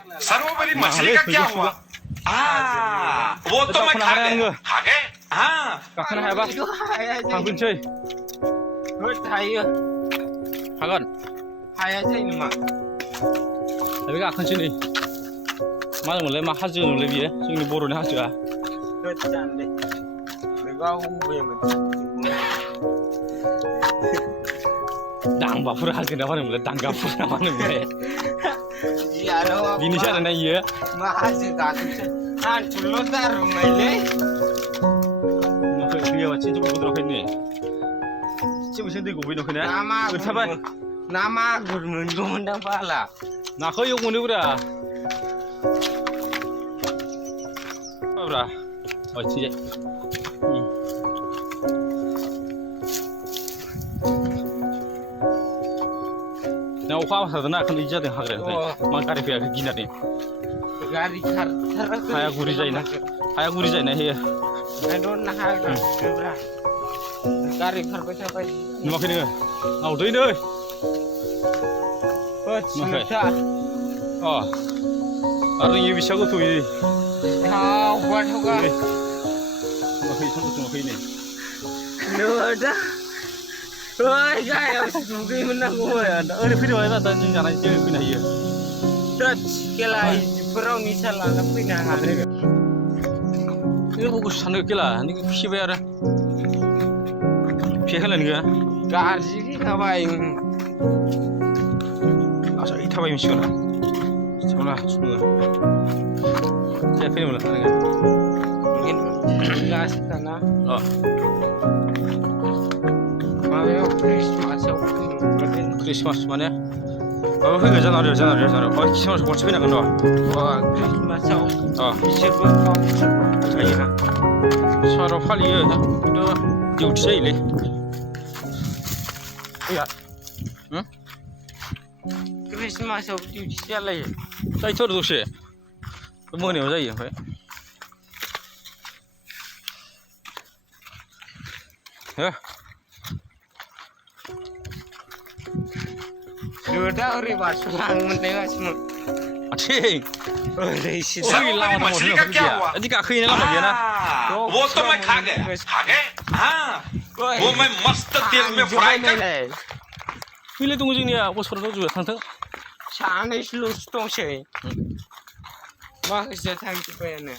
सर्वोपरि मछली का क्या हुआ? वो तो मैं खा गए हाँ गाखोनो हायाबा थांफिनसै हायो हागोन हाया जायो नामा दा बे गाखोनोसै नै मा होनोमोनलाय मा हाजो होनोमोनलाय बियो जोंनि बर'नि हाजोआ जानोलै बेबा अबेमोन दांबाफोर हाजो ना मा होनोमोनलाय दांगाफोर ना मा होनोमोनलाय बिनिसो आरोना इयो मा हाजो गाखोनोसै हान्थुल' दारुमायलै नुवाखै दैयाबा थिनस' बुद्राखै नै एसे दै गबोय नुवाखै ना ओरैथाबाय ना मागुर मोनगौमोनदां बाला नाखौ इयाव मोनोब्रा ब्रा थिंजाय दा अखा हाथारदोंना ओंखायनो बिदि जादों हाग्राया मा गारि फैयाखै गिनानै गारि खारथाराखै हाया गुरै जायोना होयो एकदम हाग्रा गारि खारबाय थाबाय नुवाखै नोङो औ दै नै सिमथा अ आरो इयो बेसेबां गोथौ इयो थावगा नुवाखै सानखौ नुवाखै नै नुवादा ओइ गायाव दुगैमोन नांगौमोन ओरै फैदोंमोन दा जों जानायसो फैनो हायो खेला जिबफोराव निसा लाना फैनो हानो नों बगस सानो खेला नों फिबाय आरो फियाखैलाय नोङो गाज्रि फैखाबाय आसा थाबाय मिथिगौ ना सावना सुङो जाया फैनोमोन नोङो गासिखाना अ माबायाव क्रिसमास माने माबा फैगोन जानुवारि क्रिसमास खनसे फैनांगोन र' क्रिसमासाव अ बिसोरबो जायोना साराव फालियो खिन्थु डिउटि जायोलै क्रिसमासाव डिउटि जालायो जायोथ' आरो दसे मोनायाव जायो ओमफ्राय हो रोदा ओरै बारस'लाङोमोनलाय गासिमोन आथिं ओरै सिदा सर्वोपरि मछली का क्या हुआ? इदि गाखोयो ना लामा गैया ना वो तो मैं खा गए हाँ वो मैं मस्त तेल में फ्राई कर फैलाय दङ जोंनिया बसफोराव दंजोबो थांथों सानैसोल'सो दंसै माखासेया थांजोब्बायानो